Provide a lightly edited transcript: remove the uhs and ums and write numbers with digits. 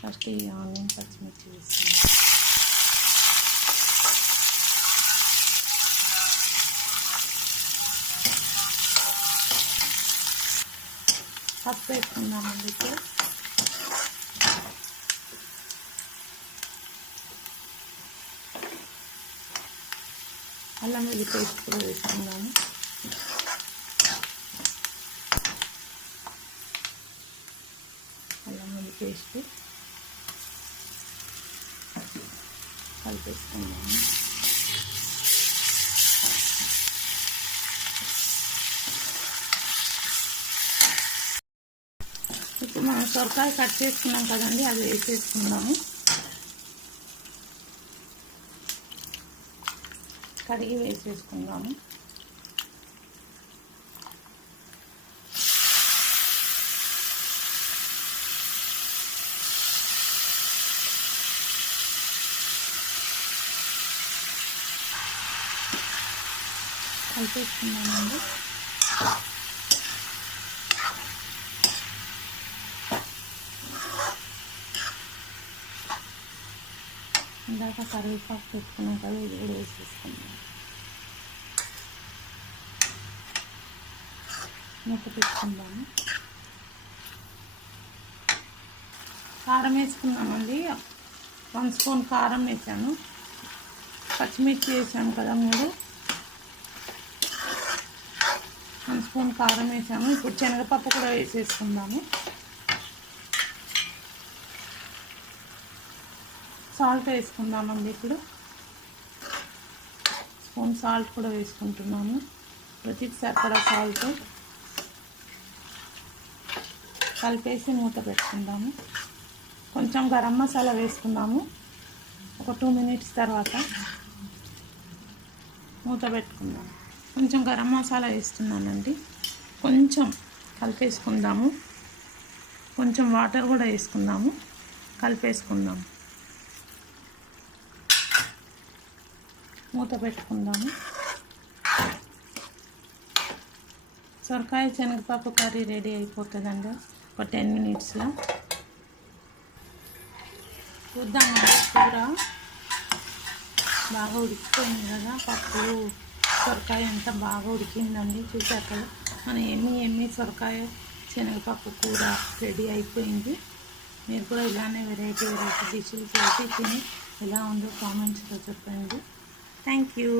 First ఈ onion పచ్చిమిర్చి వేసుకుందాం. పసుపు వేసుకుందామండి. ఇప్పుడు అల్లం వెల్లుల్లి పేస్ట్ కూడా వేసుకుందాము. అల్లం వెల్లుల్లి పేస్ట్ కలిపేసుకుందాము. ఇప్పుడు మనం సొరకాయ కట్ చేసుకున్నాం కదండి, అది వేసేసుకుందాము. కడిగి వేసేసుకుందాము. కలిపేసుకుందామండి. ఇందాక కరివేపాకు పెట్టుకున్నాం కదా, ఇది కూడా వేసేసుకుందాం. మూత పెట్టుకుందాము. కారం వేసుకున్నామండి. 1 స్పూన్ కారం వేసాను. పచ్చిమిర్చి వేసాము కదా 3, 1 స్పూన్ కారం వేసాము. ఇప్పుడు శనగపప్పు కూడా వేసేసుకుందాము. సాల్ట్ వేసుకుందామండి. ఇప్పుడు స్పూన్ సాల్ట్ కూడా వేసుకుంటున్నాము. రుచికి సరిపడా సాల్ట్ కలిపేసి మూత పెట్టుకుందాము. కొంచెం గరం మసాలా వేసుకుందాము. ఒక 2 మినిట్స్ తర్వాత మూత పెట్టుకుందాము. కొంచెం గరం మసాలా వేస్తున్నానండి. కొంచెం కలిపేసుకుందాము. కొంచెం వాటర్ కూడా వేసుకుందాము. కలిపేసుకుందాము. మూత పెట్టుకుందాము. సొరకాయ శనగపప్పు కర్రీ రెడీ అయిపోతుందండి ఒక 10 మినిట్స్లో. చూద్దామండి. కూర బాగా ఉడికిపోయింది కదా, పప్పులు సొరకాయ అంతా బాగా ఉడికిందండి. చూసాక మన ఎమ్మి సొరకాయ శనగపప్పు కూర రెడీ అయిపోయింది. మీరు కూడా ఇలానే వెరైటీ డిషెస్ చేసి తిని ఎలా ఉందో కామెంట్స్లో చెప్పండి. Thank you.